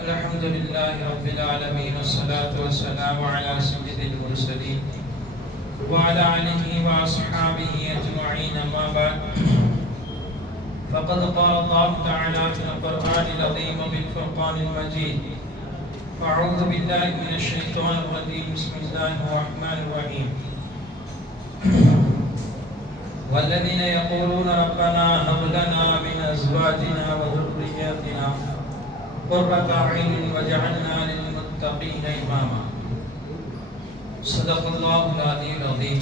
الحمد لله رب العالمين والصلاة والسلام على سيد المرسلين وعلى آله وأصحابه أجمعين أما بعد فقد قال الله تعالى في القرآن العظيم بالفرقان المجيد أعوذ بالله من الشيطان الرجيم بسم الله الرحمن الرحيم والذين يقولون ربنا هب لنا من أزواجنا وذرياتنا قرة أعين واجعلنا للمتقين إماما صدق الله العلي العظيم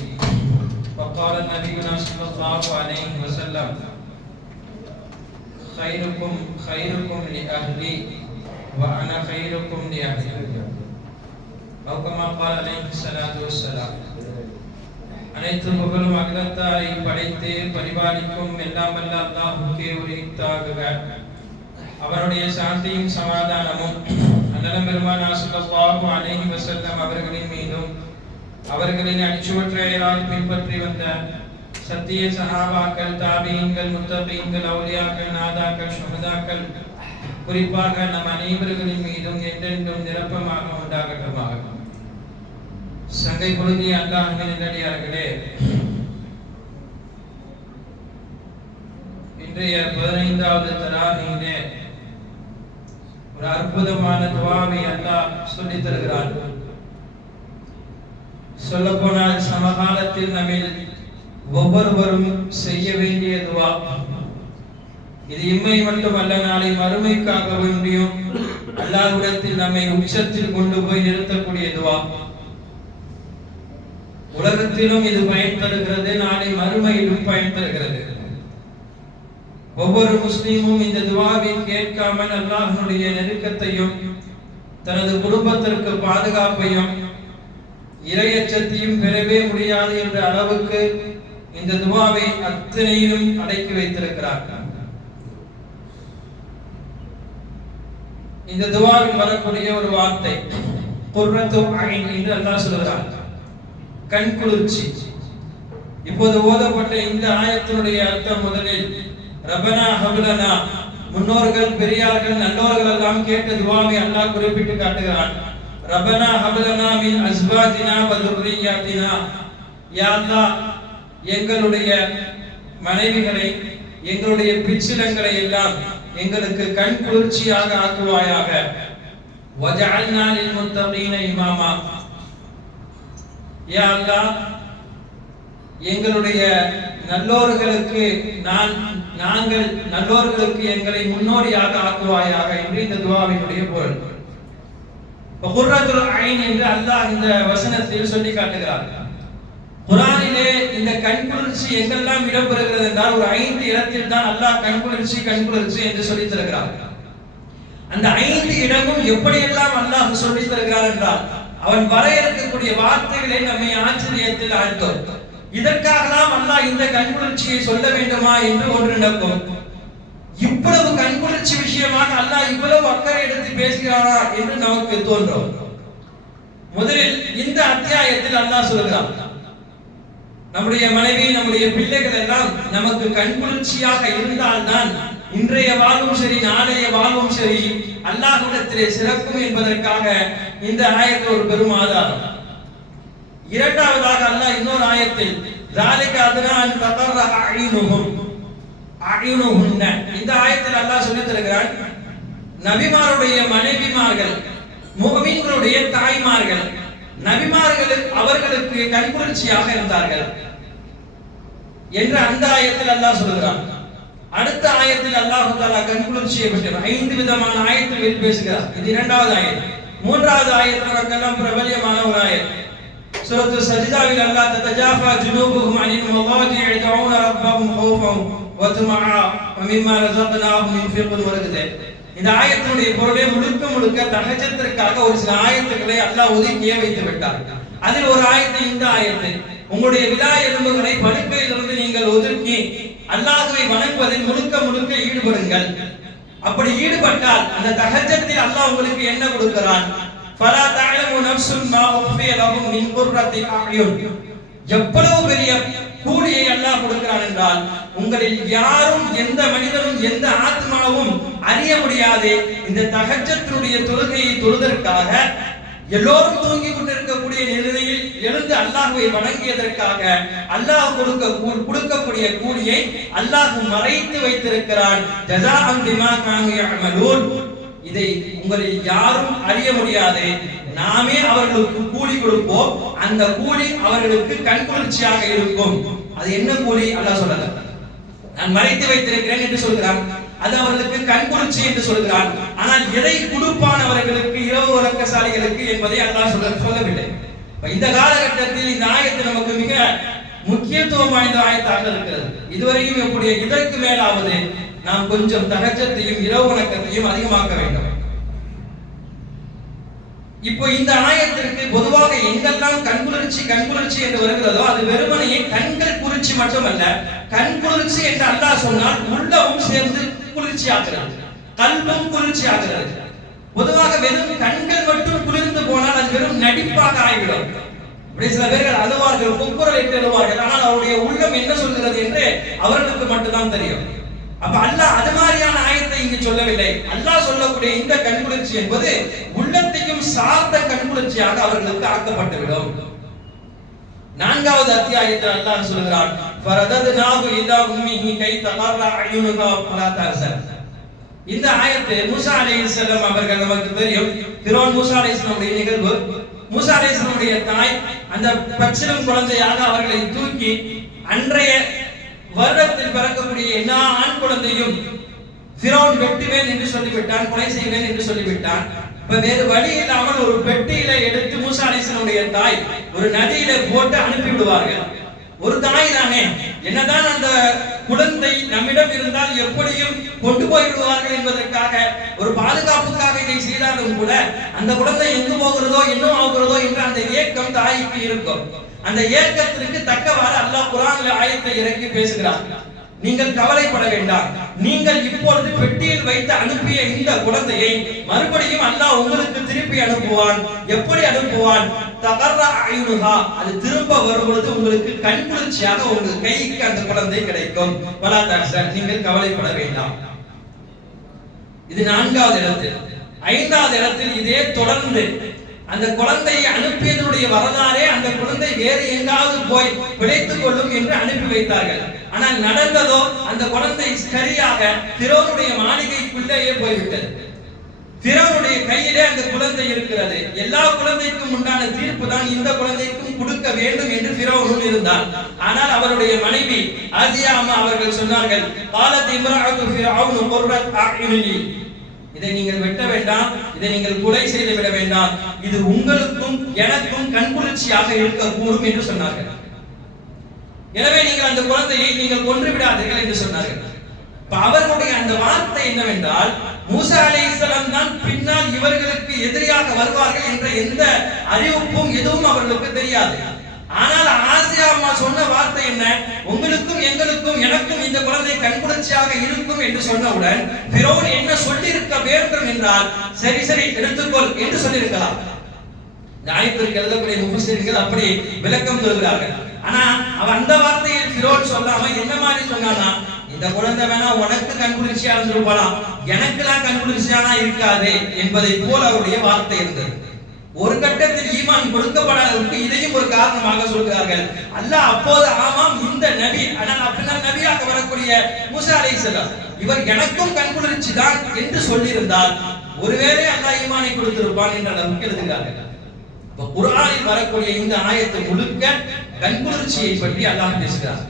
وقال نبينا صلى الله عليه وسلم خيركم لأهلي وأنا خيركم لأهلي أو كما قال عليه الصلاة والسلام அனைத்து புகழும் அகிலத்தாரை படைத்து பரிபாலிக்கும் எல்லாம் வல்ல அல்லாஹ்வுக்கே உரித்தாகுக. அவருடைய சாந்தியும் சமாதானமும் அண்ணலம் பெருமானார் ஸல்லல்லாஹு அலைஹி வஸல்லம் அவர்களின் மீதும் அவர்களின் அடிச்சுவற்றையரால் பின்பற்றி வந்த சத்திய சஹாபாக்கள், தாபீன்கள், முத்தகீன்கள், அவுலியாக்கள், நாதாக்கள், ஷுஹதாக்கள், குறிப்பாக நம் அனைவர்களின் மீதும் என்றென்றும் நிரப்பமாக உண்டாகட்டுமாக. சங்கை பொழுதிய அல்லாஹ்வின் நல்லடியார்களே, இன்றைய 15வது தராவீஹிலே ஒரு அற்புதமான துஆவை அல்லாஹ் சொல்லித் தருகிறார். சொல்லப்போனால் சமகாலத்தில் நம்மில் ஒவ்வொருவரும் செய்ய வேண்டிய துஆ இது. இம்மை மட்டுமல்ல, நாளை மறுமைக்காக வேண்டியும் அல்லாஹ்விடத்தில் நம்மை உச்சத்தில் கொண்டு போய் நிறுத்தக்கூடிய துஆ. உலகத்திலும் இது பயன் தருகிறது, நாளை மறுமையிலும் பயன் தருகிறது. ஒவ்வொரு முஸ்லீமும் இந்த துஆவை கேட்காமல் அல்லாஹ்வுடைய நெருக்கத்தையும் தனது குடும்பத்திற்கு பாதுகாப்பையும் இறையச்சத்தையும் பெறவே முடியாது என்ற அளவுக்கு இந்த துஆவை அத்தனையிலும் அடக்கி வைத்திருக்கிறார். இந்த துஆவில் வரக்கூடிய ஒரு வார்த்தை குர்ரத்து ஐன் என்று அல்லாஹ் சொல்கிறார், கண் குளிர்ச்சி. இப்போது ஓதப்பட்ட இந்த ஆயத்தினுடைய அர்த்தம் முதலில் ரப்பனா ஹப்லனா, முன்னோர்கள், பெரியார்கள், நல்லோர்கள் எல்லாம் கேட்ட துஆவை அல்லாஹ் குறிப்பிட்டு காட்டுகிறான். ரப்பனா ஹப்லனா மின் அஸ்வாஜினா வ துர்ரியாத்தினா, யா அல்லாஹ் எங்களுடைய மனைவிகளை, எங்களுடைய பிச்சிலங்களை எல்லாம் எங்களுக்கு கண் குளிர்ச்சியாக ஆக்குவாயாக. வஜஅல்னா லில் முத்தகீன இமாமா, யா அல்லாஹ் எங்களுடைய நல்லோர்களுக்கு நாங்கள் நல்லோர்களுக்கு எங்களை முன்னோடியாக ஆக்குவாயாக என்று இந்த துஆவினுடைய பொருள். குர்ரத்துல் ஐன் என்று அல்லாஹ் இந்த வசனத்தில் சொல்லி காட்டுகிறார். குர்ஆனிலே இந்த கண்குளிர்ச்சி எங்கெல்லாம் இடம்பெறுகிறது என்றால் ஒரு 5 இடத்தில் தான் அல்லாஹ் கண்குளிர்ச்சி என்று சொல்லி தருகிறார். அந்த 5 இடமும் எப்படியெல்லாம் அல்லாஹ் சொல்லி தருகிறார் என்றால் அவன் வரையறுக்கக்கூடிய வார்த்தைகளை நம்மை ஆச்சரியத்தில் ஆழ்த்தும். இதற்காகலாம் அல்லாஹ் இந்த கண்குளிர்ச்சியை சொல்ல வேண்டுமா என்று ஒன்று நடக்கும். இவ்வளவு கண்குளிர்ச்சி விஷயமாக அல்லாஹ் இவ்வளவு அக்கறை எடுத்து பேசுகிறானா என்று நமக்கு தோன்றும். முதலில் இந்த அத்தியாயத்தில் அல்லாஹ் சொல்கிறான், நம்முடைய மனைவி, நம்முடைய பிள்ளைகள் எல்லாம் நமக்கு கண்குளிர்ச்சியாக இருந்தால்தான் இன்றைய வாழ்வும் சரி, நாளைய வாழ்வும் சரி அல்லாஹ்விடத்திலே சிறக்கும் என்பதற்காக இந்த ஆயத்து ஒரு பெரும் ஆதாரம். இரண்டாவதாக அல்லாஹ் இன்னொரு ஆயத்தில் ذَلِكَ أَدْنَىٰ أَن تَقَرَّ أَعْيُنُهُنَّ, இந்த ஆயத்தில் அல்லாஹ் சொல்லித் தருகிறான், நபிமாருடைய மனைவிமார்கள், முஃமின்களுடைய தாய்மார்கள், நபிமார்கள் அவர்களுக்கு கண்குளிர்ச்சியாக இருந்தார்கள் என்று அந்த ஆயத்தில் அல்லாஹ் சொல்கிறான். அடுத்த ஆயத்தில் அல்லாஹ் தஆலா கண்குளிர்ச்சியை பற்றி 5 விதமான ஆயத்துகளில் பேசுகிறார். இது இரண்டாவது ஆயத். மூன்றாவது ஆயத் நமக்கெல்லாம் பிரபல்யமான ஒரு ஆயத். சூரத்து சஜ்தாவில் அல்லாஹ் ததஜாஃபா ஜுனூபுஹும் அனில் மவாஜிஇ யதஊன ரப்பஹும் ஹௌஃபன் வ தமஆ வ மிம்மா ரஸக்னாஹும் யுன்ஃபிகூன் வருகிறது. இந்த ஆயத்தினுடைய பொருளே முழுக்க தஹஜ்ஜத்திற்காக ஒரு சில ஆயத்துக்களை அல்லாஹ் ஒதுக்கியே வைத்து விட்டார். அதில் ஒரு ஆயத்து இந்த ஆயத்து, உங்களுடைய விலா எலும்புகளை படுக்கையிலிருந்து நீங்கள் ஒதுக்கி அல்லாஹ்வை வணங்குவதில் முழுக்க ஈடுபடுங்கள். அப்படி ஈடுபட்டால் அந்த தஹஜ்ஜத்தில் அல்லாஹ் உங்களுக்கு என்ன கொடுக்கிறான்? ஃபலா தஅலமு நஃப்ஸுன் மா உஃபிய லஹும் மின் குர்ரத்தி அ'யுன். எவ்வளவு பெரிய கூலியை அல்லாஹ் கொடுக்கிறான் என்றால், உங்களில் யாரும், எந்த மனிதனும், எந்த ஆத்மாவும் அறிய முடியாது. இந்த தஹஜ்ஜுடைய தொழுகையை தொழுவதற்காக எல்லோரும் தூங்கி கொண்டிருக்கக்கூடிய நிலையில் எழுந்து அல்லாஹ்வை வணங்கியதற்காக அல்லாஹ் கொடுக்கக்கூடிய கூலியை அல்லாஹ் மறைத்து வைத்திருக்கிறான். ஜஸாஅன் பிமா கானூ யஅமலூன். இதை உங்களில் யாரும் அறிய முடியாது. நாமே அவர்களுக்கு கூலி கொடுப்போம். அந்த கூலி அவர்களுக்கு கண்குளிர்ச்சியாக இருக்கும். அது என்ன கூலி அல்லாஹ் சொல்லல. நான் மறைத்து வைத்திருக்கிறேன் என்று சொல்கிறான். அது அவர்களுக்கு கண்குளிர்ச்சி என்று சொல்கிறான். ஆனால் எதை கொடுப்பான் அவர்களுக்கு, இரவு உறக்கசாலிகளுக்கு என்பதை அல்லாஹ் சொல்லவில்லை. இந்த காலகட்டத்தில் இந்த ஆயத்து நமக்கு மிக முக்கியத்துவம் வாய்ந்த ஆயத்தாக இருக்கிறது. இதுவரையும் எப்படி இதற்கு மேலாவது நாம் கொஞ்சம் தஹஜ்ஜத்தையும் இரவு வணக்கத்தையும் அதிகமாக்க வேண்டும். இப்போ இந்த ஆயத்திற்கு பொதுவாக எங்கெல்லாம் கண்குளிர்ச்சி என்று வருகிறதோ அது வெறுமனையே கண்கள் குளிர்ச்சி மட்டுமல்ல. கண்குளிர்ச்சி என்று அல்லாஹ் சொன்னால் உள்ளமும் சேர்ந்து குளிர்ச்சி ஆகிறது, கல்வும் குளிர்ச்சி ஆகிறது. பொதுவாக வெறும் கண்கள் மட்டும் குளிர்ந்து போனால் அது வெறும் நடிப்பாக ஆகிவிடும். இப்படி சில பேர்கள் அழுவார்கள், குப்புரலிட்டு எழுவார்கள். ஆனால் அவருடைய உள்ளம் என்ன சொல்கிறது என்று அவர்களுக்கு மட்டும்தான் தெரியும். அப்ப அல்லாஹ் அது மாதிரியான ஆயத்தை இங்கு சொல்லவில்லை. அல்லாஹ் சொல்லக்கூடிய இந்த கண்குளிர்ச்சி என்பது உள்ளத்தையும் சார்ந்த கண்குளிர்ச்சியாக அவர்களுக்கு ஆக்கப்பட்டுவிடும். 4வது அத்தியாயத்தில் அல்லாஹ் சொல்கிறான், ஃபரதத்னாஹு இலா உம்மிஹி கை தகர்ர அயுனுஹா ஃபலா தஹ்சன். இந்த ஆயத்து மூசா அலைஹிஸ்ஸலாம் அவர்கள் நமக்கு தெரியும். ஃபிரௌன் மூசா அலைஹிஸ்ஸலாமுடைய நிகழ்வு. மூசா அலைஹிஸ்ஸலாமுடைய தாய் அந்த பச்சிளம் குழந்தையாக அவர்களை தூக்கி அன்றைய வருடத்தில் பிறக்கக்கூடிய எல்லா ஆண் குழந்தையும் ஃபிரௌன் வெட்டுவேன் என்று சொல்லிவிட்டான், கொலை செய்வேன் என்று சொல்லிவிட்டான். இப்ப வேறு வழி இல்லாமல் ஒரு பெட்டியில எடுத்து மூசா அலைஹிஸ்ஸலாமுடைய தாய் ஒரு நதியில போட்டு அனுப்பி விடுவார்கள். ஒரு தாய் தானே, என்னதான் அந்த குழந்தை நம்மிடம் இருந்தால் எப்படியும் கொண்டு போய் விடுவார்கள் என்பதற்காக ஒரு பாதுகாப்புக்காக இதை செய்தாலும் கூட அந்த குழந்தை எங்கு போகிறதோ என்ன ஆகிறதோ என்ற அந்த ஏக்கம் தாய்க்கு இருக்கும். அந்த ஏக்கத்திற்கு தக்கவாறு அல்லாஹ் குர்ஆனில் ஆயத்தை இறக்கி பேசுகிறார். நீங்கள் கவலைப்பட வேண்டாம், நீங்கள் இப்பொழுது பெட்டியில் வைத்து அனுப்பிய இந்த குழந்தையை மறுபடியும் அல்லாஹ் உங்களுக்கு திருப்பி அனுப்புவான். எப்படி அனுப்புவான்? தகர்ர அயுனுஹா, அது திரும்ப வரும்பொழுது உங்களுக்கு கண்குளிர்ச்சியாக உங்கள் கைக்கு அந்த குழந்தை கிடைக்கும். வலா தஹ்சன், நீங்கள் கவலைப்பட வேண்டாம். இது 4வது இடத்தில். 5வது இடத்தில் இதே தொடர்ந்து அந்த குழந்தையை அனுப்பியதனுடைய வரலாறே அந்த குழந்தை வேறு எங்காவது போய் பிழைத்துக் கொள்ளும் என்று அனுப்பி வைத்தார்கள். ஆனால் நடந்ததோ அந்த குழந்தை சரியாக ஃபிரௌனுடைய மாளிகைக்குள்ளேயே போய்விட்டது. ஃபிரௌனுடைய கையிலே அந்த குழந்தை இருக்கிறது. எல்லா குழந்தைக்கும் உண்டான தீர்ப்பு தான் இந்த குழந்தைக்கும் கொடுக்க வேண்டும் என்று ஃபிரௌன் இருந்தார். ஆனால் அவருடைய மனைவி ஆசியா அம்மா அவர்கள் சொன்னார்கள், காலத் இம்ராஅத்து ஃபிரௌன் குர்ரத் அயுனி, இதை நீங்கள் வெட்ட வேண்டாம், இதை நீங்கள் கொலை செய்து விட வேண்டாம், இது உங்களுக்கும் எனக்கும் கண்குளிர்ச்சியாக இருக்கக்கூடும் என்று சொன்னார்கள். எனவே நீங்கள் அந்த குழந்தையை நீங்கள் கொன்று விடாதீர்கள் என்று சொன்னார்கள். அவர்களுடைய அந்த வார்த்தை என்னவென்றால், மூசா அலைஹிஸ்ஸலாம் தான் பின்னால் இவர்களுக்கு எதிரியாக வருவார்கள் என்ற எந்த அறிவிப்பும் எதுவும் அவர்களுக்கு தெரியாது. ஆனால் ஆசியா அம்மா சொன்ன வார்த்தை என்ன? உங்களுக்கும் எங்களுக்கும் எனக்கும் இந்த குழந்தை கண்குளிர்ச்சியாக இருக்கும் என்று சொன்னவுடன் ஃபிரௌன் என்ன சொல்லி இருக்க வேண்டும் என்றால், சரி சரி எடுத்துக்கொள் என்று சொல்லியிருக்கலாம். இந்த ஆயத்திற்கு எழுதக்கூடிய முஃபஸ்ஸிர்கள் அப்படி விளக்கம் சொல்கிறார்கள். ஆனா அவன் அந்த வார்த்தையை ஃபிரௌன் சொல்லாம என்ன மாதிரி சொன்னானா, இந்த குழந்தை வேணா உனக்கு கண்குளிர்ச்சியா இருந்திருப்பான், எனக்கெல்லாம் கண்குளிர்ச்சியானா இருக்காது என்பதை போல அவருடைய வார்த்தை இருந்தது. ஒரு கட்டத்தில் ஈமான் கொடுக்கப்படாததற்கு இதையும் ஒரு காரணமாக சொல்கிறார்கள். அல்லாஹ் அப்போது ஆமாம் இந்த நபி, ஆனால் அப்படின்னா நபியாக வரக்கூடிய மூசா அலைஹிஸ்ஸலாம் இவர் எனக்கும் கண்குளிர்ச்சி தான் என்று சொல்லியிருந்தால் ஒருவேளை அல்லாஹ் ஈமானை கொடுத்திருப்பான் என்ற அளவுக்கு எழுதுகிறார்கள். இப்ப குர்ஆனில் வரக்கூடிய இந்த ஆயத்து முழுக்க கண்குளிர்ச்சியை பற்றி அல்லாஹ் பேசுகிறார்.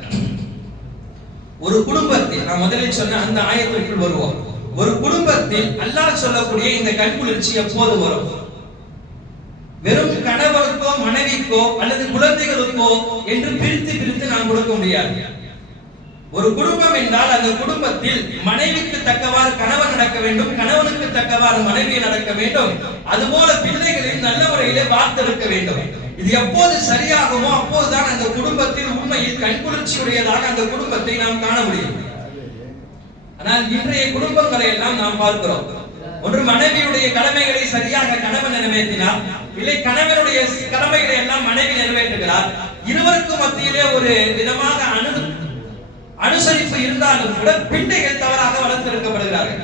ஒரு குடும்பத்தில், நான் முதலில் சொன்ன அந்த ஆயத்திற்குள் வருவோம். ஒரு குடும்பத்தில் அல்லாஹ் சொல்லக்கூடிய இந்த கண்குளிர்ச்சி எப்போது வரும்? வெறும் கணவனுக்கோ மனைவிக்கோ அல்லது குழந்தைகளுக்கோ என்று பிரித்து நாம் கொடுக்க முடியாது. ஒரு குடும்பம் என்றால் அந்த குடும்பத்தில் மனைவிக்கு தக்கவாறு கணவன் நடக்க வேண்டும், கணவனுக்கு தக்கவாறு மனைவி நடக்க வேண்டும். அதுபோல பிள்ளைகளின் நல்ல முறையிலே வார்த்தெடுக்க வேண்டும். இது எப்போது சரியாகுமோ அப்போதுதான் அந்த குடும்பத்தில் உண்மையில் கண்குளிர்ச்சியுடையதாக அந்த குடும்பத்தை நாம் காண முடியும். ஆனால் இன்றைய குடும்பங்களை எல்லாம் நாம் பார்க்கிறோம். ஒன்று மனைவியுடைய கடமைகளை சரியாக கணவன் நிறைவேற்றினார், இல்லை கணவனுடைய கடமைகளை எல்லாம் மனைவி நிறைவேற்றுகிறார். இருவருக்கும் மத்தியிலே ஒரு விதமாக அனுசரிப்பு இருந்தாலும் கூட பிள்ளைகள் தவறாக வளர்த்தெடுக்கப்படுகிறார்கள்.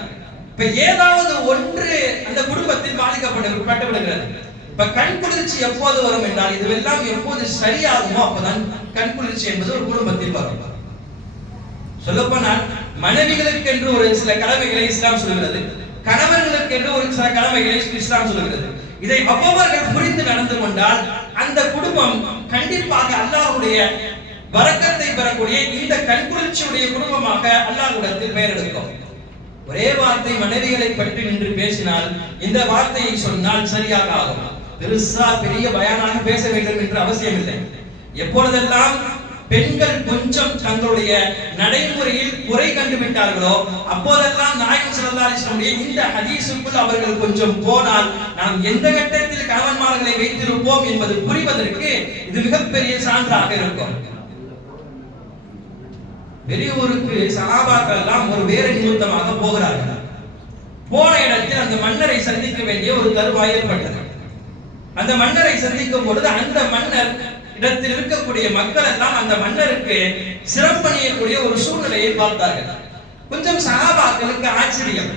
இப்ப ஏதாவது ஒன்று அந்த குடும்பத்தில் பாதிக்கப்பட்டு விடுகிறது. இப்ப கண் குளிர்ச்சி எப்போது வரும் என்றால் இதுவெல்லாம் எப்போது சரியாகுமோ அப்பதான் கண் குளிர்ச்சி என்பது ஒரு குடும்பத்தில் வரும். சொல்லப்போனால் மனைவிகளுக்கு என்று ஒரு சில கடமைகளை இஸ்லாம் சொல்கிறது, கணவர்களுக்கு என்று ஒரு சில கடமைகளை இஸ்லாம் சொல்கிறது. இதை அவ்வளவர்கள் புரிந்து நடந்து கொண்டால் அந்த குடும்பம் கண்டிப்பாக அல்லாஹ்வுடைய பரக்கத்தை பெறக்கூடிய இந்த கண்குளிர்ச்சியுடைய குடும்பமாக அல்லாஹ்விடத்தில் பெயர் எடுக்கும். ஒரே வார்த்தை மனைவிகளை பற்றி நின்று பேசினால் இந்த வார்த்தையை சொன்னால் சரியாக ஆகும். பெருசா பெரிய பயானாக பேச வேண்டும் என்று அவசியம் இல்லை. எப்பொழுதெல்லாம் பெண்கள் கொஞ்சம் தங்களுடைய நடைமுறையில் குறை கண்டுவிட்டார்களோ அப்போதெல்லாம் நாயகம் ஸல்லல்லாஹு அலைஹி வஸல்லம் இந்த ஹதீஸுக்குள் அவர்கள் கொஞ்சம் போனால் நாம் எந்த கட்டத்தில் கணவன்மார்களை வைத்திருப்போம் என்பது புரிவதற்கு இது மிகப்பெரிய சான்றாக இருக்கும். வெளியூருக்கு சஹாபாக்கள் எல்லாம் ஒரு வேற நிமித்தமாக போகிறார்கள். போன இடத்தில் அந்த மன்னரை சந்திக்க வேண்டிய ஒரு தருவாய் ஏற்பட்டது. அந்த மன்னரை சந்திக்கும் பொழுது அந்த மன்னர் இடத்தில் இருக்கக்கூடிய மக்கள் எல்லாம் அந்த மன்னருக்கு சிறப்பணியக்கூடிய ஒரு சூழ்நிலையை பார்த்தார்கள். கொஞ்சம் சஹாபாக்களுக்கு ஆச்சரியம்,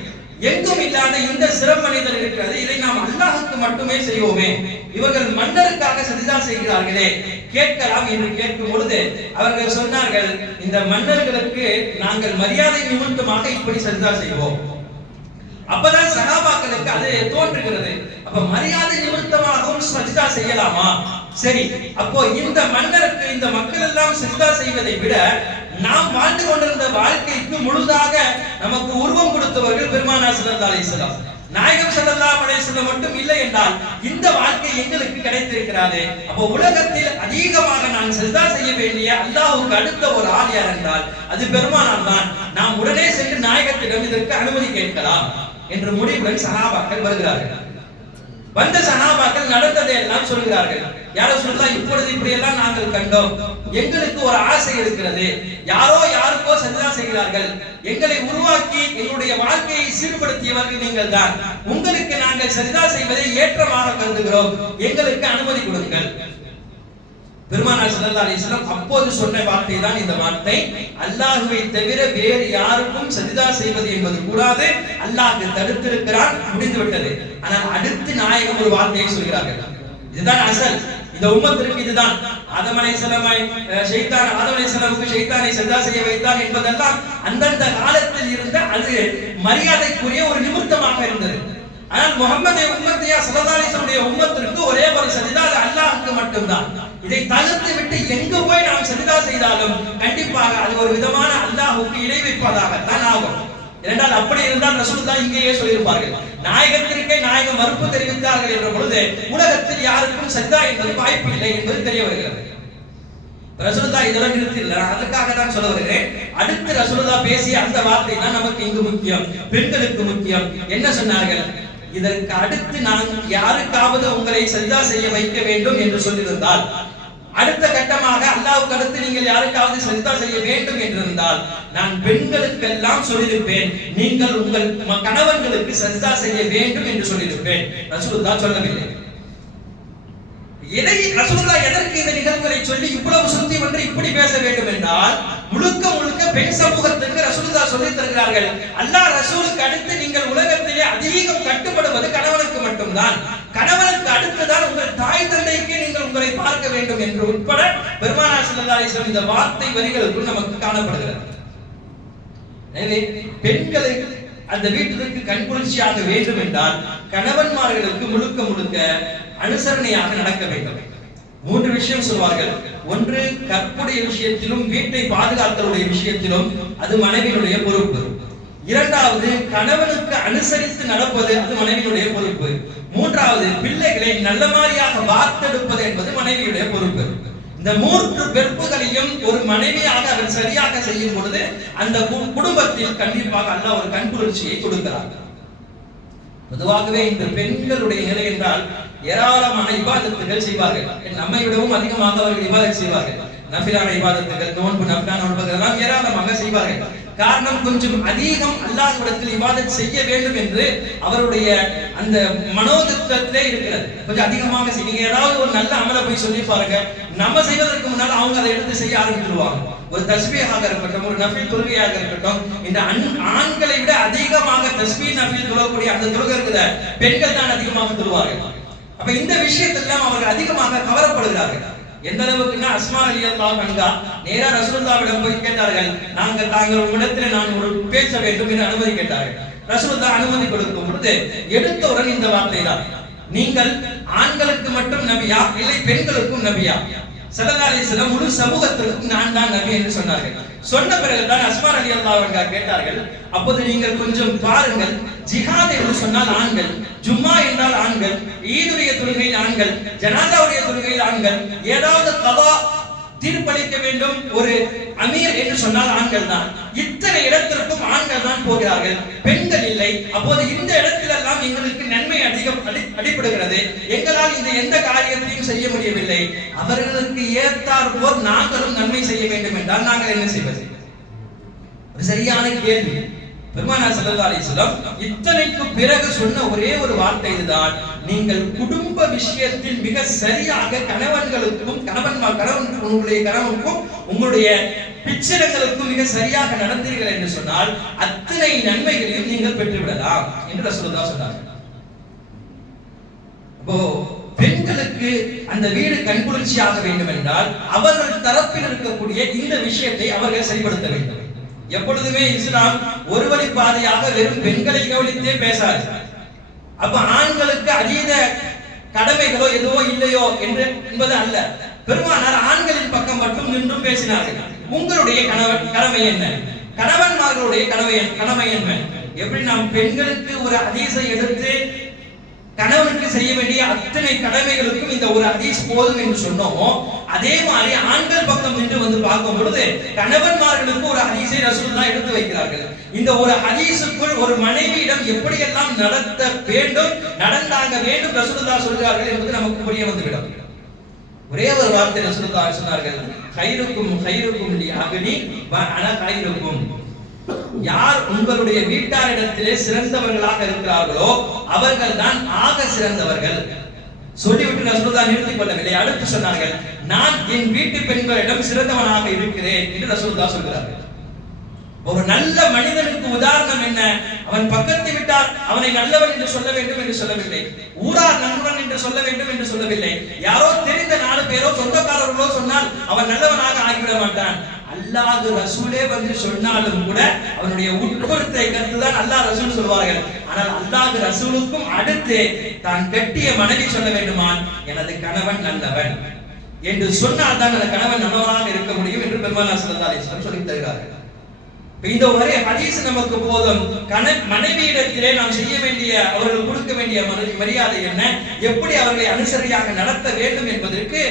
எங்கும் இல்லாத இந்த சிறப்பணிதல் இருக்கிறது, இதை நாம் அல்லாஹ்வுக்கு மட்டுமே செய்வோமே, இவர்கள் மன்னருக்காக சஜிதா செய்கிறார்களே, கேட்கலாம் என்று கேட்கும் பொழுது அவர்கள் சொன்னார்கள், இந்த மன்னர்களுக்கு நாங்கள் மரியாதை நிமித்தமாக இப்படி சஜிதா செய்வோம். அப்பதான் சஹாபாக்களுக்கு அது தோன்றுகிறது, அப்ப மரியாதை நிமித்தமாகவும் சஜிதா செய்யலாமா? சரி, அப்போ இந்த மன்னருக்கு இந்த மக்கள் எல்லாம் சஜிதா செய்வதை விட நாம் வாழ்ந்து கொண்டிருந்த வாழ்க்கைக்கு முழுதாக நமக்கு உருவம் கொடுத்தவர்கள் பெருமானார் ஸல்லல்லாஹு அலைஹி வஸல்லம். நாயகம் ஸல்லல்லாஹு அலைஹி வஸல்லம் மட்டும் இல்லை என்றால் இந்த வாழ்க்கை எங்களுக்கு கிடைத்திருக்கிறது. அப்போ உலகத்தில் அதிகமாக நான் சஜிதா செய்ய வேண்டிய அல்லாஹ்வுக்கு அடுத்த ஒரு ஆள் யார் என்றால் அது பெருமானார் தான். நாம் உடனே சென்று நாயகத்திடம் இதற்கு அனுமதி கேட்கலாம் என்ற முடிவுடன் சஹாபாக்கள் வருகிறார்கள். வந்த சஹாபாக்கள் நடந்ததை எல்லாம் சொல்கிறார்கள். யாரோ சொல்லலாம், இப்பொழுது இப்படி எல்லாம் நாங்கள் கண்டோம், எங்களுக்கு ஒரு ஆசை இருக்கிறது, யாரோ யாருக்கோ சஜிதா செய்கிறார்கள், எங்களை உருவாக்கி எங்களுடைய வாழ்க்கையை சீர்படுத்தியவர்கள் நீங்கள் தான், உங்களுக்கு நாங்கள் சஜிதா செய்வதை ஏற்றமாக கருதுகிறோம், எங்களுக்கு அனுமதி கொடுங்கள். பெருமானார் ஸல்லல்லாஹு அலைஹி வஸல்லம் அப்போது சொன்ன வார்த்தை தான் இந்த வார்த்தை, அல்லாஹ்வை தவிர வேறு யாருக்கும் சஜிதா செய்வது என்பது கூடாது, அல்லாஹ் தடுத்திருக்கிறான், முடிந்து விட்டது. ஆனால் அடுத்து நாயகம் ஒரு வார்த்தையை சொல்கிறார்கள், இதுதான் அசல், இந்த உம்மத்திற்கு இதுதான். ஆதம் அலைஹிஸ்ஸலாமை ஷைத்தான் ஆதம் அலைஹிஸ்ஸலாமுக்கு ஷைத்தானை சஜிதா செய்ய வைத்தான் என்பதெல்லாம் அந்தந்த காலத்தில் இருந்த அது மரியாதைக்குரிய ஒரு நிமித்தமாக இருந்தது. ஆனால் முஹம்மது உம்மத்தியா ஸல்லல்லாஹு அலைஹி வஸல்லம் உம்மத்திற்கு ஒரே ஒரு சஜிதா அது அல்லாஹ்வுக்கு மட்டும்தான். இதை தவிர்த்து விட்டு எங்கு போய் நாம் சஜிதா செய்தாலும் கண்டிப்பாக அது ஒரு விதமான அல்லாஹ்வுக்கு இணை வைப்பதாகத்தான் ஆகும். இரண்டால் அப்படி இருந்தால் ரசூலுல்லாஹ் இங்கேயே சொல்லியிருப்பார்கள், நாயகத்திற்கே நாயகம் மறுப்பு தெரிவித்தார்கள் என்ற பொழுது உலகத்தில் யாருக்கும் சஜிதா என்பது வாய்ப்பு இல்லை என்பது தெரிய வருகிறது. ரசூலுல்லாஹ் இதெல்லாம் நிறுத்தில்ல, அதற்காக தான் சொல்ல வருகிறேன். அடுத்து ரசூலுல்லாஹ் பேசிய அந்த வார்த்தை தான் நமக்கு இங்கு முக்கியம், பெண்களுக்கு முக்கியம். என்ன சொன்னார்கள்? இதற்கு அடுத்து நான் யாருக்காவது உங்களை சஜிதா செய்ய வைக்க வேண்டும் என்று சொல்லியிருந்தால், அடுத்த கட்டமாக அல்லாஹ்வுக்கு அடுத்து நீங்கள் யாருக்காவது சஜிதா செய்ய வேண்டும் என்றிருந்தால் நான் பெண்களுக்கெல்லாம் சொல்லியிருப்பேன், நீங்கள் உங்கள் கணவன்களுக்கு சஜிதா செய்ய வேண்டும் என்று சொல்லியிருப்பேன். ரசூலுல்லாஹ் சொல்லவில்லை. ரசூலுல்லாஹ் எதற்கு இந்த நிகழ்வுகளை சொல்லி இவ்வளவு சுத்தி வந்து இப்படி பேச வேண்டும் என்றால், முழுக்க முழுக்க பெண் சமூகத்துக்கு ரசூலுல்லாஹ் சொல்லி தருகிறார்கள், அல்லாஹ் ரசூலுக்கு அடுத்து நீங்கள் உலகத்திலே அதிகம் கட்டுப்படுவது கணவனுக்கு மட்டும்தான், கணவனுக்கு அடுத்துதான் உங்கள் தாய் தந்தைக்கு நீங்கள் உங்களை பார்க்க வேண்டும் என்று உட்பட பெருமானார் ஸல்லல்லாஹு அலைஹி வஸல்லம் இந்த வார்த்தை வரிகளுக்குள் நமக்கு காணப்படுகிறது. எனவே பெண்களை அந்த வீட்டிற்கு கண்குளிர்ச்சியாக வேண்டும் என்றால் கணவன்மார்களுக்கு முழுக்க முழுக்க அனுசரணையாக நடக்க வேண்டும். 3 விஷயம் சொல்வார்கள். ஒன்று, கற்புடைய விஷயத்திலும் வீட்டை பாதுகாத்தலுடைய விஷயத்திலும் அது மனைவியினுடைய பொறுப்பு. இரண்டாவது, கணவனுக்கு அனுசரித்து நடப்பது அது மனைவியுடைய பொறுப்பு. மூன்றாவது, பிள்ளைகளை நல்ல மாதிரியாக வார்த்தெடுப்பது என்பது மனைவியுடைய பொறுப்பு. இந்த 3 பொறுப்புகளையும் ஒரு மனைவியாக அவர் சரியாக செய்யும் பொழுது அந்த குடும்பத்தில் கண்டிப்பாக அல்லாஹ் ஒரு கண்குளிர்ச்சியை கொடுக்கிறார். பொதுவாகவே இந்த பெண்களுடைய நிலை என்றால் ஏராளமான இபாதத்துகள் செய்வார்கள். நம்மை விடவும் அதிகமாக அவர்கள் இபாதத் செய்வார்கள். நஃபிலான இபாதத்துகள், நோன்பு, நஃபிலான நோன்புகள் எல்லாம் ஏராளமாக செய்வார்கள். காரணம், கொஞ்சம் அதிகம் அல்லாஹ்விடத்தில் இபாதத் செய்ய வேண்டும் என்று அவருடைய அந்த மனோதிட்டத்திலே இருக்கிறது. கொஞ்சம் அதிகமாக நீங்க ஏதாவது ஒரு நல்ல அமலை போய் சொல்லி பாருங்க, நம்ம செய்வதற்கு முன்னால் அவங்க அதை எடுத்து செய்ய ஆரம்பிச்சிருவாங்க. ஒரு தஸ்பீஹாக இருக்கட்டும், ஒரு நஃபில் தொழுகையாக இருக்கட்டும், இந்த ஆண்களை விட அதிகமாக தஸ்பீஹ் நஃபில் தொழக்கூடிய அந்த தொழுகை இருக்குத பெண்கள் தான் அதிகமாக தொழுவார்கள். அப்ப இந்த விஷயத்தெல்லாம் அவர்கள் அதிகமாக கவரப்படுகிறார்கள். எந்த அளவுக்குன்னா அஸ்மா ரலியல்லாஹு அன்ஹா நேரா ரசூலுல்லாஹ்விடம் போய் கேட்டார்கள், தாங்கள் உங்களிடத்தில் நான் ஒரு பேச வேண்டும் என்று அனுமதி கேட்டார்கள். ரசூலுல்லாஹ் அனுமதி கொடுக்கும் பொழுது எடுத்தவுடன் இந்த வார்த்தை தான், நீங்கள் ஆண்களுக்கு மட்டும் நபியா இல்லை பெண்களுக்கும் நபியா? ஸல்லல்லாஹு அலைஹி வஸல்லம் முழு சமூகத்திற்கும் நான் தான் நபி என்று சொன்னார்கள். சொன்ன பிறகுதான் அஸ்மா ரலியல்லாஹு அன்ஹா கேட்டார்கள், அப்போது நீங்கள் கொஞ்சம் பாருங்கள், ஜிஹாத் என்று சொன்னால் ஆண்கள், ஜும்மா என்றால் ஆண்கள், ஈதுடைய தொழுகையில் ஆண்கள், ஜனாசாவுடைய தொழுகையில் ஆண்கள், ஏதாவது கதா தீர்ப்பளிக்க வேண்டும் ஒரு அமீர் என்று சொன்னால் ஆண்கள் தான். இத்தனை இடத்திற்கும் ஆண்கள் தான் போகிறார்கள், பெண்கள் இல்லை. அப்போது இந்த இடத்திலெல்லாம் எங்களுக்கு நன்மை அதிகம் அடிபடுகிறது, எங்களால் இந்த எந்த காரியத்தையும் செய்ய முடியவில்லை. அவர்களுக்கு ஏற்றார் போல் நாங்களும் நன்மை செய்ய வேண்டும் என்றால் நாங்கள் என்ன செய்வது? சரியான கேள்வி. பெருமானார் ஸல்லல்லாஹு அலைஹி வஸல்லம் இத்தனைக்கு பிறகு சொன்ன ஒரே ஒரு வார்த்தை இதுதான், நீங்கள் குடும்ப விஷயத்தில் மிக சரியாக கணவன்களுக்கும் உங்களுடைய கணவனுக்கும் உங்களுடைய பிச்சைகளுக்கும் மிக சரியாக நடந்தீர்கள் என்று சொன்னால் அத்தனை நன்மைகளையும் நீங்கள் பெற்றுவிடலாம் என்று ரசூலுல்லாஹ் சொன்னார்கள். அப்போ பெண்களுக்கு அந்த வீடு கண்குளிர்ச்சியாக வேண்டும் என்றால் அவர்கள் தரப்பில் இருக்கக்கூடிய இந்த விஷயத்தை அவர்கள் சரிப்படுத்த வேண்டும். எப்பொழுதுமே இஸ்லாம் ஒரு வழி பாதையாக வெறும் பெண்களை கவனித்தே பேசாது. அப்ப ஆண்களுக்கு அதீத கடமைகளோ எதுவோ இல்லையோ என்பது அல்ல. பெருமானார் ஆண்களின் பக்கம் மட்டும் நின்றும் பேசினார்கள். உங்களுடைய கடமை என்ன, கணவன்மார்களுடைய கடமை என்ன? எப்படி நாம் பெண்களுக்கு ஒரு ஹதீஸை எடுத்து கணவனுக்கு செய்ய வேண்டிய அத்தனை கடமைகளுக்கும் இந்த ஒரு ஹதீஸ் போதும் என்று சொன்னோமோ, அதே மாதிரி ஆண்கள் பக்கம் நின்று வந்து பார்க்கும் பொழுது கணவன்மார்களுக்கு ஒரு ஹதீஸை ரசூலுல்லாஹ் எடுத்து வைக்கிறார்கள். இந்த ஒரு ஹதீஸுக்குள் ஒரு மனைவியிடம் எப்படியெல்லாம் நடத்த வேண்டும், நடந்தாங்க வேண்டும் ரசூலுல்லாஹ் சொல்கிறார்கள் என்பது நமக்கு புரிய வந்துவிடும். ஒரே ஒரு வார்த்தை ரசூலுல்லாஹ் சொன்னார்கள், கைருக்கும் கைருக்கும் லி அஹ்லி வ அன கைருக்கும். யார் உங்களுடைய வீட்டாரிடத்திலே சிறந்தவர்களாக இருக்கிறார்களோ அவர்கள் தான் ஆக சிறந்தவர்கள். சொல்லிவிட்டு ரசூலுல்லாஹ் நிறுத்திக் கொள்ளவில்லை. அடுத்து சொன்னார்கள், நான் என் வீட்டு பெண்களிடம் சிறந்தவனாக இருக்கிறேன் என்று ரசூலுல்லாஹ் சொல்கிறார்கள். ஒரு நல்ல மனிதனுக்கு உதாரணம் என்ன? அவன் பக்கத்து விட்டார் அவனை நல்லவன் என்று சொல்ல வேண்டும் என்று சொல்லவில்லை, ஊரார் நண்பன் என்று சொல்ல வேண்டும் என்று சொல்லவில்லை. யாரோ தெரிந்த 4 பேரோ சொந்தக்காரர்களோ சொன்னால் அவன் நல்லவனாக ஆகிவிட மாட்டான். அல்லாஹ் ரசூலே வந்து சொன்னாலும் கூட அவனுடைய உட்புறத்தை கருத்துதான் அல்லாஹ் ரசூல் சொல்வார்கள். ஆனால் அல்லாஹ் ரசூலுக்கும் அடுத்து தான் கட்டிய மனைவி சொல்ல வேண்டுமான், எனது கணவன் நல்லவன் என்று சொன்னால் தான் அந்த கணவன் நல்லவனாக இருக்க முடியும் என்று பெருமானார் ஸல்லல்லாஹு அலைஹி வஸல்லம் சொல்லித் தருகிறார்கள். இந்த ஒரே ஹதீஸ் நமக்கு போதும். மனைவியிடத்திலே நாம் செய்ய வேண்டிய, அவர்கள் கொடுக்க வேண்டிய மரியாதை என்ன, எப்படி அவர்களை அனுசரியாக நடத்த வேண்டும் என்பதற்கு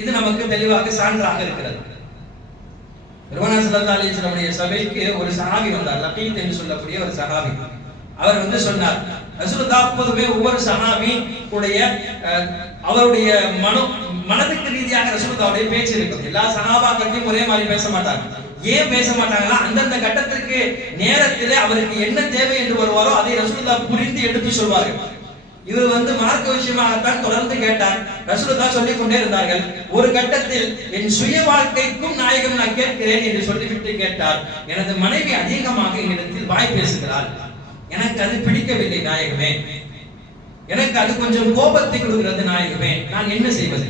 இது நமக்கு தெளிவாக சான்றாக இருக்கிறது. பெருமானார் ஸல்லல்லாஹு அலைஹி வஸல்லம் சபைக்கு ஒரு சஹாபி வந்தார், லகீத் என்று சொல்லக்கூடிய ஒரு சஹாபி. அவர் வந்து சொன்னார், ரசூலுல்லாஹ் எப்போதுமே ஒவ்வொரு சஹாபி உடைய அவருடைய மனதுக்கு ரீதியாக ரசூலுல்லாஹ்வுடைய பேச்சு இருக்கும். எல்லா சஹாபாக்களையும் ஒரே மாதிரி பேச மாட்டாங்க. ஏன் பேச மாட்டாங்களா? அந்தந்த கட்டத்திற்கு நேரத்திலே அவருக்கு என்ன தேவை என்று வருவாரோ அதை ரசூலுல்லாஹ் புரிந்து எடுத்து சொல்வார்கள். இவர் வந்து மார்க்க விஷயமாகத்தான் தொடர்ந்து கேட்டார். ரசூலுல்லாஹ் சொல்லிக் கொண்டே இருந்தார்கள். ஒரு கட்டத்தில் என் சுய வாழ்க்கைக்கும் நாயகம் நான் கேட்கிறேன் என்று சொல்லிவிட்டு கேட்டார், எனது மனைவி அதிகமாக என்னிடத்தில் வாய் பேசுகிறாள், எனக்கு அது பிடிக்கவில்லை நாயகமே, எனக்கு அது கொஞ்சம் கோபத்தை கொடுக்கிறது நாயகமே, நான் என்ன செய்வது?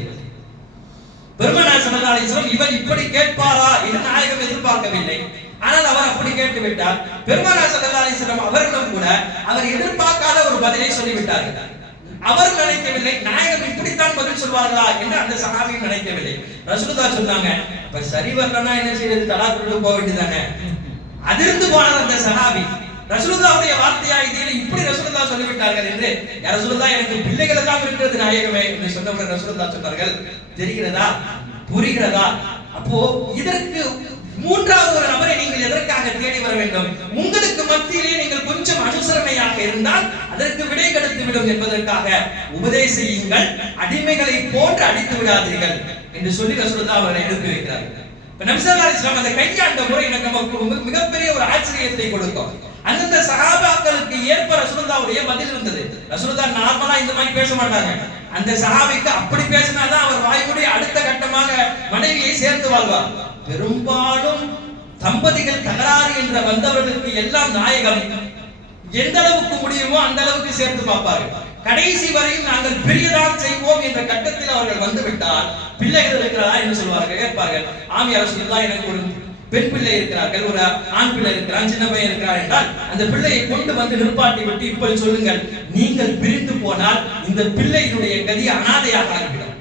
பெருமானார் ஸல்லல்லாஹு அலைஹி வஸல்லம் இவர் இப்படி கேட்பாரா என்று நாயகம் எதிர்பார்க்கவில்லை. ஆனால் அவர் அப்படி கேட்டு விட்டார். பெருமானார் ஸல்லல்லாஹு அலைஹி வஸல்லம் அவர்களும் கூட அவர் எதிர்பார்க்காத ஒரு பதிலை சொல்லிவிட்டார்கள். அவர் நினைக்கவில்லை நாயகம் இப்படித்தான் பதில் சொல்வார்களா என்று அந்த சஹாபியும் நினைக்கவில்லை. ரசூலுல்லாஹ் சொன்னாங்க, அப்ப சரி வரலன்னா என்ன செய்யறது, தலாக் விட்டு போக வேண்டியதானே. அதிர்ந்து போனார் அந்த சஹாபி. ரசூலுல்லாஹ்வுடைய வார்த்தையா இது, இப்படி ரசூலுல்லாஹ் சொல்லிவிட்டார்கள் என்று. யா ரசூலுல்லாஹ், எனக்கு பிள்ளைகள் எல்லாம் இருக்கிறது நாயகமே என்று சொன்னவர் ரசூலுல்லாஹ் சொன்னார்கள், தெரிகிறதா, புரிகிறதா? அப்போ இதற்கு மூன்றாவது ஒரு நபரை நீங்கள் எதற்காக தேடி வர வேண்டும்? உங்களுக்கு மத்தியிலே நீங்கள் கொஞ்சம் அனுசரணையாக இருந்தால் அதற்கு விடை கிடைத்து விடும் என்பதற்காக உபதேசியுங்கள், அடிமைகளை போன்று அடித்து விடாதீர்கள் என்று சொல்லி ரசூலுல்லாஹ் அவரை அனுப்பி வைக்கிறார்கள். நபி ஸல்லல்லாஹு அலைஹி வஸல்லம் அந்த கையாண்ட முறை நமக்கு மிகப்பெரிய ஒரு ஆச்சரியத்தை கொடுக்கும். அந்தந்த சஹாபாக்களுக்கு ஏற்ப ரசூலுல்லாஹ்வுடைய பதில் இருந்தது. ரசூலுல்லாஹ் நார்மலா இந்த மாதிரி பேச மாட்டாங்க. அந்த சஹாபிக்கு அப்படி பேசினாதான் அவர் வாய்மொழி அடுத்த கட்டமாக மனைவியை சேர்த்து வாழ்வார். பெரும்பாலும் தம்பதிகள் தகராறு என்ற வந்தவர்களுக்கு எல்லாம் நாயகம் எந்த அளவுக்கு முடியுமோ அந்த அளவுக்கு சேர்த்து பார்ப்பார்கள். கடைசி வரையும் நாங்கள் பிரியதான் செய்வோம் என்ற கட்டத்தில் அவர்கள் வந்துவிட்டால் பிள்ளைகள் இருக்கிறதா என்று சொல்வார்கள், கேட்பார்கள். ஆமியார் சொல்லலாம், எனக்கு ஒரு பெண் பிள்ளை இருக்கிறார்கள், ஒரு ஆண் பிள்ளை இருக்கிறான், சின்ன பையன் இருக்கிறார் என்றால் அந்த பிள்ளையை கொண்டு வந்து நிற்பாட்டி விட்டு இப்போது சொல்லுங்கள், நீங்கள் பிரிந்து போனால் இந்த பிள்ளையினுடைய கதி அனாதையாக ஆகிவிடும்.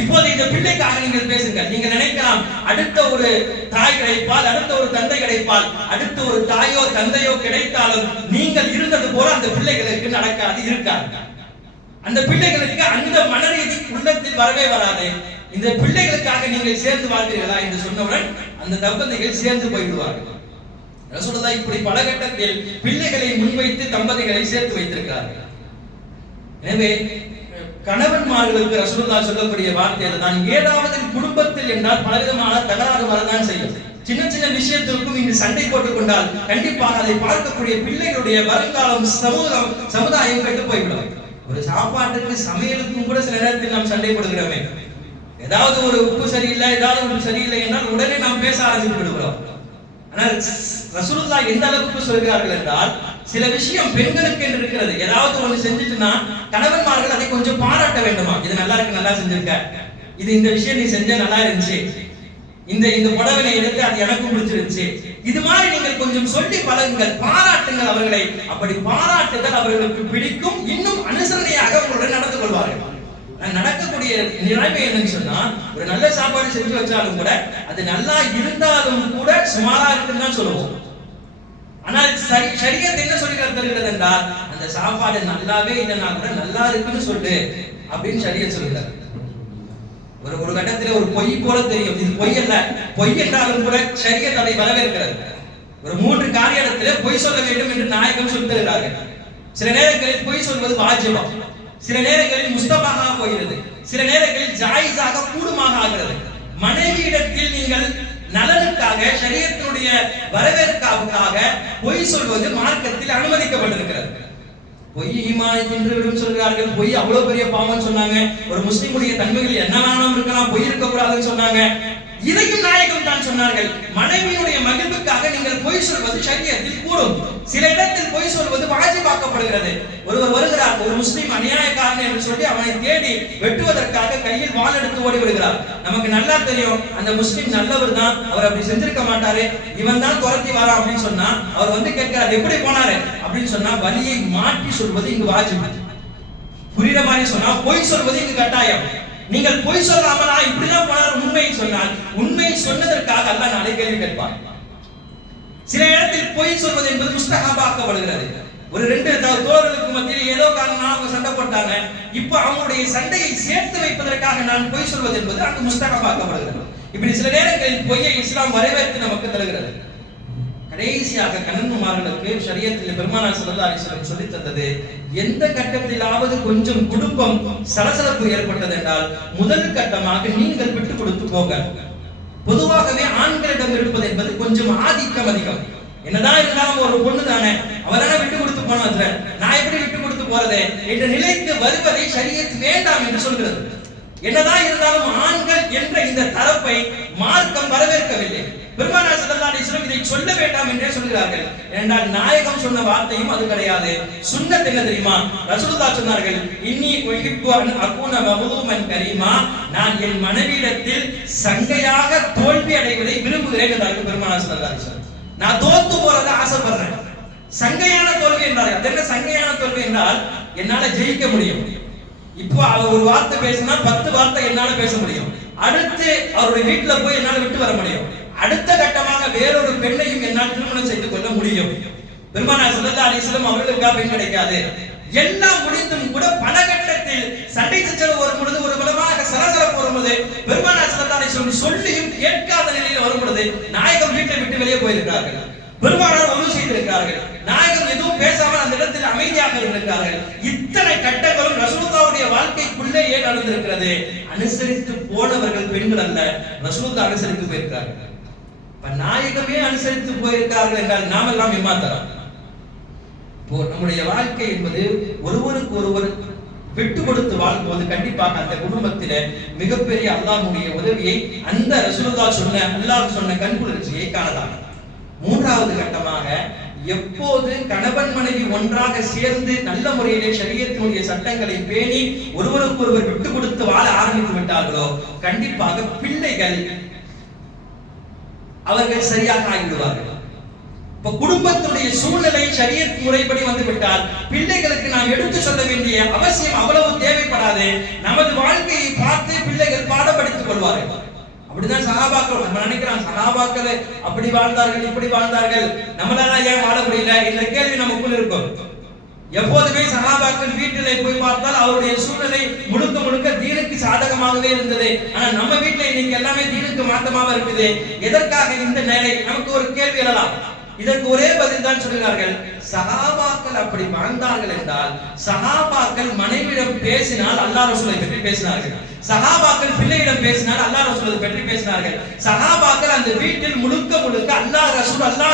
இப்போது இந்த பிள்ளைக்காக நீங்கள் பேசுங்கள். நீங்க நினைக்கலாம் அடுத்த ஒரு தாய் கிடைப்பால், அடுத்த ஒரு தந்தை கிடைப்பால், அடுத்த ஒரு தாயோ தந்தையோ கிடைத்தாலும் நீங்கள் இருந்தது போல அந்த பிள்ளைகளுக்கு நடக்காது, இருக்காது. அந்த பிள்ளைகளுக்கு அந்த மனரீதி உள்ளத்தில் வரவே வராது. இந்த பிள்ளைகளுக்காக நீங்கள் சேர்ந்து வாழ்வீர்களா என்று சொன்னவுடன் அந்த தம்பதிகள் சேர்ந்து போய்விடுவார்கள். ரசூலுல்லாஹ் இப்படி பல கட்டத்தில் பிள்ளைகளை முன்வைத்து தம்பதிகளை சேர்த்து வைத்திருக்கிறார்கள். எனவே கணவன்மார்களுக்கு ரசூலுல்லாஹ் சொல்லக்கூடிய வார்த்தை அதுதான். ஏதாவது குடும்பத்தில் என்றால் பலவிதமான தகராறு வரதான் செய்யும். சின்ன சின்ன விஷயத்திற்கும் இங்கு சண்டை போட்டுக் கொண்டால் கண்டிப்பாக அதை பார்க்கக்கூடிய பிள்ளைகளுடைய வருங்காலம் சமுதாயம் கெட்டு போய்விடும். ஒரு சாப்பாட்டுக்கு சமையலுக்கும் கூட சில நேரத்தில் நாம் சண்டை போடுகிறோமே. ஏதாவது ஒரு உப்பு சரியில்லை, ஏதாவது ஒரு சரியில்லை என்றால் உடனே நாம் பேச ஆரம்பித்து விடுகிறோம். ஆனால் ரசூலுல்லாஹ் எந்த அளவுக்கு சொல்கிறார்கள் என்றால், சில விஷயம் பெண்களுக்கு என்று இருக்கிறது. ஏதாவது ஒன்று செஞ்சுட்டுனா கணவன்மார்கள் அதை கொஞ்சம் பாராட்ட வேண்டுமா. இது நல்லா இருக்கு, நல்லா செஞ்சிருக்க, இது இந்த விஷயம் நீ செஞ்ச நல்லா இருந்துச்சு, இந்த புடவை எடுத்து அது எனக்கும் பிடிச்சிருந்துச்சு, இது மாதிரி நீங்கள் கொஞ்சம் சொல்லி பழகுங்கள், பாராட்டுங்கள் அவர்களை. அப்படி பாராட்டுதல் அவர்களுக்கு பிடிக்கும், இன்னும் அனுசரணையாக உங்களுடன் நடந்து கொள்வார்கள். நடக்கக்கூடிய நிலைமை என்னன்னு சொன்னா, ஒரு நல்ல சாப்பாடு செஞ்சு வச்சாலும் கூட அது நல்லா இருந்தாலும் கூட சுமாரா இருக்குன்னு தான் சொல்லுவோம். ஆனால் ஷரியத் என்ன சொல்லி தருகிறது என்றால், அந்த சாப்பாடு நல்லாவே இல்லைன்னா கூட நல்லா இருக்குன்னு சொல்லு அப்படின்னு ஷரியத் சொல்கிறார். ஒரு கட்டத்தில் ஒரு பொய் போல தெரியும், இது பொய் அல்ல, பொய் என்றாலும் கூட ஷரியத் அதை வரவேற்கிறது. ஒரு 3 காரியத்திலே பொய் சொல்ல வேண்டும் என்று நாயகம் சொல்லி தருகிறார்கள். சில நேரங்களில் பொய் சொல்வது வாஜிபம், சில நேரங்களில் முஸ்தபாக போகிறது, சில நேரங்களில் ஜாயிஸாக கூடுமாக ஆகிறது. மனைவியிடத்தில் நீங்கள் நலனுக்காக ஷரியத்தினுடைய வரவேற்காக பொய் சொல்வது மார்க்கத்தில் அனுமதிக்கப்பட்டிருக்கிறது. பொய் ஈமானை தின்றுவிடும் சொல்கிறார்கள். பொய் அவ்வளவு பெரிய பாவம் சொன்னாங்க. ஒரு முஸ்லிமுடைய தன்மைகள் என்ன வேணாலும் இருக்கலாம், பொய் இருக்கக்கூடாதுன்னு சொன்னாங்க. இதையும் நாயகம் தான் சொன்னார்கள். மனைவியினுடைய மகிழ்வுக்காக நீங்கள் பொய் சொல்வது ஷரியத்தில் கூடும். சில இடத்தில் பொய் சொல்வது வாஜிபாக்கப்படுகிறது. ஒருவர் வருகிறார், ஒரு முஸ்லிம் அநியாயக்காரன் என்று சொல்லி அவனை தேடி வெட்டுவதற்காக கையில் வாள் எடுத்து ஓடி விடுகிறார். நமக்கு நல்லா தெரியும் அந்த முஸ்லிம் நல்லவர் தான், அவர் அப்படி செஞ்சிருக்க மாட்டாரு, இவன் தான் துரத்தி வரான் அப்படின்னு சொன்னா அவர் வந்து கேட்கிறார், எப்படி போனாரு அப்படின்னு சொன்னா வலியை மாற்றி சொல்வது இங்கு வாஜிப். புரியுற மாதிரி சொன்னா பொய் சொல்வது இங்கு கட்டாயம். நீங்கள் பொய் சொல்லாமலா இப்படிதான் போனார் உண்மையை சொன்னால், உண்மையை சொன்னதற்காக அல்லாஹ் நாளை கேள்வி கேட்பார். சில இடத்தில் பொய் சொல்வது என்பது முஸ்தஹபாக்கப்படுகிறது. ஒரு 2 தோழர்களுக்கு மத்தியில் ஏதோ காரணமாக அவங்க சண்டை போட்டாங்க, இப்போ அவங்களுடைய சண்டையை சேர்த்து வைப்பதற்காக நான் பொய் சொல்வது என்பது அங்கு முஸ்தஹபாக்கப்படுகிறது. இப்படி சில நேரங்களில் பொய்யை இஸ்லாம் வரவேற்று நமக்கு தருகிறது. கடைசியாக கணவன்மார்களுக்கு ஷரியத்தில் பெருமானார் ஸல்லல்லாஹு அலைஹி வஸல்லம் சொல்லி தந்தது, எந்த கட்டத்திலாவது கொஞ்சம் குடும்பம் சலசலப்பு ஏற்பட்டது என்றால் முதல் கட்டமாக நீங்கள் விட்டு கொடுத்து போங்க. பொதுவாகவே ஆண்களிடம் இருப்பது என்பது கொஞ்சம் ஆதிக்கம் அதிகம். என்னதான் இருந்தாலும் ஒரு பொண்ணு தானே, அவரான விட்டு கொடுத்து போனதுல நான் எப்படி விட்டு கொடுத்து போறது என்ற நிலைக்கு வருவதை ஷரியத் வேண்டாம் என்று சொல்கிறது. என்னதான் இருந்தாலும் ஆண்கள் என்ற இந்த தரப்பை மார்க்கம் வரவேற்கவில்லை. பெருமானார் ஸல்லல்லாஹு அலைஹி வஸல்லம் இதை சொல்ல வேண்டாம் என்றே சொல்கிறார்கள். ஏனென்றால் நாயகம் சொன்ன வார்த்தையும் அது கிடையாது. சுன்னத் என்ன தெரியுமா? ரசூலுல்லாஹ் சொன்னார்கள், இன்னி உஹிப்பு அன் அகூன மஹ்லூமன் கரீமா, நான் என் மனைவியிடத்தில் சங்கையாக தோல்வி அடைவதை விரும்புகிறேன் என்றார்கள் பெருமானார் ஸல்லல்லாஹு அலைஹி வஸல்லம். நான் தோத்து போறதை ஆசைப்படுறேன். சங்கையான தோல்வி என்றார்கள். அது என்ன சங்கையான தோல்வி என்றால், என்னால ஜெயிக்க முடியும். இப்போ அவர் ஒரு வார்த்தை பேசினா 10 வார்த்தை என்னால பேச முடியும். அடுத்து அவருடைய வீட்டுல போய் என்னால விட்டு வர முடியும். அடுத்த கட்டமாக வேறொரு பெண்ணையும் என்னால் திருமணம் செய்து கொள்ள முடியும். பெருமானார் ஸல்லல்லாஹு அலைஹி வஸல்லம் அவர்களுக்கு பெண் கிடைக்காது. எல்லாம் முடிந்தும் கூட பல கட்டத்தில் சண்டை சச்சரவு வரும் பொழுது, ஒரு விதமாக சலசலப்பு வரும் பொழுது, பெருமானார் ஸல்லல்லாஹு அலைஹி வஸல்லம் சொல்லியும் கேட்காத நிலையில் வரும் பொழுது நாயகம் வீட்டை விட்டு வெளியே போயிருக்கிறார்கள். பெருமானார் ஒன்று செய்திருக்கிறார்கள். நாயகம் எதுவும் பேசாமல் அந்த இடத்தில் அமைதியாக இருந்திருக்கிறார்கள். இத்தனை கட்டங்களும் ரசூலுல்லாஹ்வுடைய வாழ்க்கைக்குள்ளேயே நடந்திருக்கிறது. அனுசரித்து போனவர்கள் பெண்கள் அல்ல, ரசூலுல்லாஹ் அனுசரித்து போயிருக்கிறார்கள். நாயகமே அனுசரித்து போயிருக்கிறார்கள் என்றால் நாம் எல்லாம் ஏமாத்தலாம். நம்முடைய வாழ்க்கை என்பது ஒருவருக்கு ஒருவர் விட்டு கொடுத்து வாழ்ம்போது கண்டிப்பாக அந்த குடும்பத்தில மிகப்பெரிய அல்லாஹ்வுடைய உதவியை அந்த ரசூலுல்லாஹ் சொன்ன அல்லாஹ் சொன்ன கண்குளிர்ச்சியை காணலாம். மூன்றாவது கட்டமாக எப்போது கணவன் மனைவி ஒன்றாக சேர்ந்து நல்ல முறையிலே ஷரியத்தினுடைய சட்டங்களை பேணி ஒருவருக்கு ஒருவர் விட்டு கொடுத்து வாழ ஆரம்பித்து விட்டார்களோ கண்டிப்பாக பிள்ளைகள் அவர்கள் சரியாக ஆகிவிடுவார்கள். இப்ப குடும்பத்துடைய சூழ்நிலை ஷரியத் முறைப்படி வந்து விட்டால் பிள்ளைகளுக்கு நாம் எடுத்து சொல்ல வேண்டிய அவசியம் அவ்வளவு தேவைப்படாது. நமது வாழ்க்கையை பார்த்து பிள்ளைகள் பாடப்படுத்திக் கொள்வார்கள். அப்படிதான் சஹாபாக்கள் நம்ம நினைக்கிறோம், சஹாபாக்கள் அப்படி வாழ்ந்தார்கள் இப்படி வாழ்ந்தார்கள், நம்மளால ஏன் வாழ முடியல என்ற கேள்வி நமக்குள் இருக்கும். எப்போதுமே சஹாபாக்கள் வீட்டிலே போய் பார்த்தால் அவருடைய சூழ்நிலை முழுக்க முழுக்க தீனுக்கு சாதகமாகவே இருந்தது. ஆனா நம்ம வீட்டுல இன்னைக்கு எல்லாமே தீனுக்கு மாற்றமாக இருக்குது. எதற்காக இந்த நிலை? நமக்கு ஒரு கேள்வி எழலாம். இதற்கு ஒரே பதில் தான் சொல்கிறார்கள், சஹாபாக்கள் அப்படி வாழ்ந்தார்கள் என்றால் சஹாபாக்கள் மனைவியிடம் பேசினால் அல்லாஹ் ரசூலை பற்றி பேசினார்கள், சஹாபாக்கள் பிள்ளையிடம் பேசினால் அல்லாஹ் ரசூலை பற்றி பேசினார்கள், சஹாபாக்கள் அந்த வீட்டில் முழுக்க முழுக்க அல்லாஹ்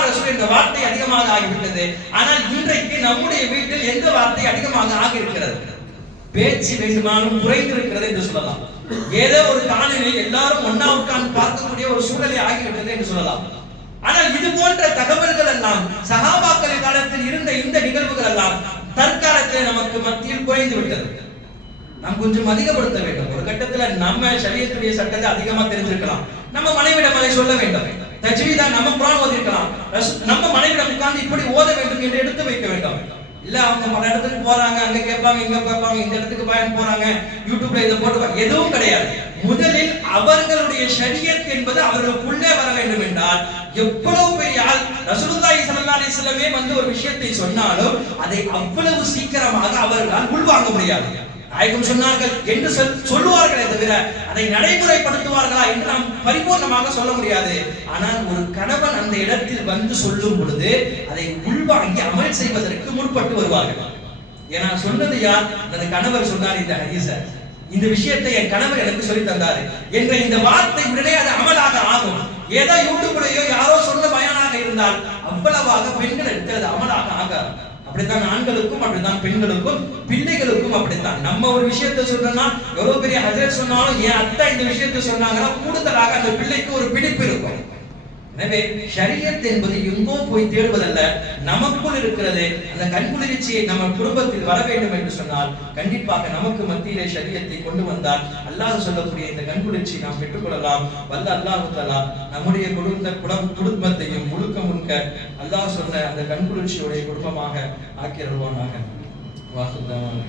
ரசூல் என்ற வார்த்தை அதிகமாக ஆகிவிட்டது. ஆனால் இன்றைக்கு நம்முடைய வீட்டில் எந்த வார்த்தை அதிகமாக ஆகியிருக்கிறது? பேச்சு வேண்டுமானும் குறைந்திருக்கிறது என்று சொல்லலாம். ஏதோ ஒரு காலையில் எல்லாரும் ஒன்னா உட்கார்ந்து பார்க்கக்கூடிய ஒரு சூழலை ஆகிவிட்டது என்று சொல்லலாம். ஆனால் இது போன்ற தகவல்கள் எல்லாம் சஹாபாக்களின் காலத்தில் இருந்த இந்த நிகழ்வுகள் எல்லாம் தற்காலத்தில் நமக்கு மத்தியில் குறைந்து விட்டது. நாம் கொஞ்சம் அதிகப்படுத்த வேண்டும். ஒரு கட்டத்துல நம்ம ஷரியத்துடைய சட்டத்தை அதிகமா தெரிஞ்சிருக்கலாம், நம்ம மனைவிடம் அதை சொல்ல வேண்டும். தஜ்வீதா நம்ம குர்ஆன் ஓதிருக்கலாம், நம்ம மனைவிடம் உட்கார்ந்து இப்படி ஓத வேண்டும் என்று எடுத்து வைக்க வேண்டும். இல்ல அவங்க பல இடத்துக்கு போறாங்க, அங்க கேட்பாங்க இங்க கேட்பாங்க, இந்த இடத்துக்கு பயன் போறாங்க, யூடியூப்ல இதை போட்டு எதுவும் கிடையாது. முதலில் அவர்களுடைய ஷரியத் என்பது அவர்களுக்குள்ளே வர வேண்டும் என்றால் எவ்வளவு பெரிய ஆள் ரசூலுல்லாஹி ஸல்லல்லாஹு அலைஹி வஸல்லமே வந்து ஒரு விஷயத்தை சொன்னாலும் அதை அவ்வளவு சீக்கிரமாக அவர்களால் உள்வாங்க முடியாது. நாயகம் சொன்னார்கள் என்று சொல்லுவார்களே தவிர அதை நடைமுறைப்படுத்துவார்களா என்று நாம் பரிபூர்ணமாக சொல்ல முடியாது. ஆனால் ஒரு கணவன் அந்த இடத்தில் வந்து சொல்லும் பொழுது அதை உள்வாங்கி அமல் செய்வதற்கு முற்பட்டு வருவார்கள். ஏன்னா சொன்னது யார்? அந்த கணவர் சொன்னார் இந்த ஹதீஸ, இந்த விஷயத்தை என் கணவர் எனக்கு சொல்லி தந்தாரு என்ற இந்த வார்த்தை உடனே அது அமலாக ஆகும். ஏதோ யூடியூப்லயோ யாரோ சொன்ன பயானாக இருந்தால் அவ்வளவாக பெண்கள் எடுத்து அது அமலாக ஆகாது. அப்படித்தான் ஆண்களுக்கும், அப்படித்தான் பெண்களுக்கும், பிள்ளைகளுக்கும் அப்படித்தான். நம்ம ஒரு விஷயத்தை சொன்னா எவ்வளவு பெரிய ஹஜரத் சொன்னாலும் என் அத்தை இந்த விஷயத்தை சொன்னாங்கன்னா கூடுதலாக அந்த பிள்ளைக்கு ஒரு பிடிப்பு இருக்கும். எனவே ஷரியத் என்பது எங்கோ போய் தேடுவதல்ல, நமக்குள் இருக்கிறது. அந்த கண்குளிர்ச்சியை நம்ம குடும்பத்தில் வர வேண்டும் என்று சொன்னால் கண்டிப்பாக நமக்கு மத்தியிலே ஷரியத்தை கொண்டு வந்தால் அல்லாஹ் சொல்லக்கூடிய இந்த கண்குளிர்ச்சியை நாம் பெற்றுக்கொள்ளலாம். வல்ல அல்லாஹ் தஆலா நம்முடைய குடும்பத்தையும் முழுக்க முழுக்க அல்லாஹ் சொன்ன அந்த கண்குளிர்ச்சியுடைய குடும்பமாக ஆக்கிரவானாக. வாசுதேவன்.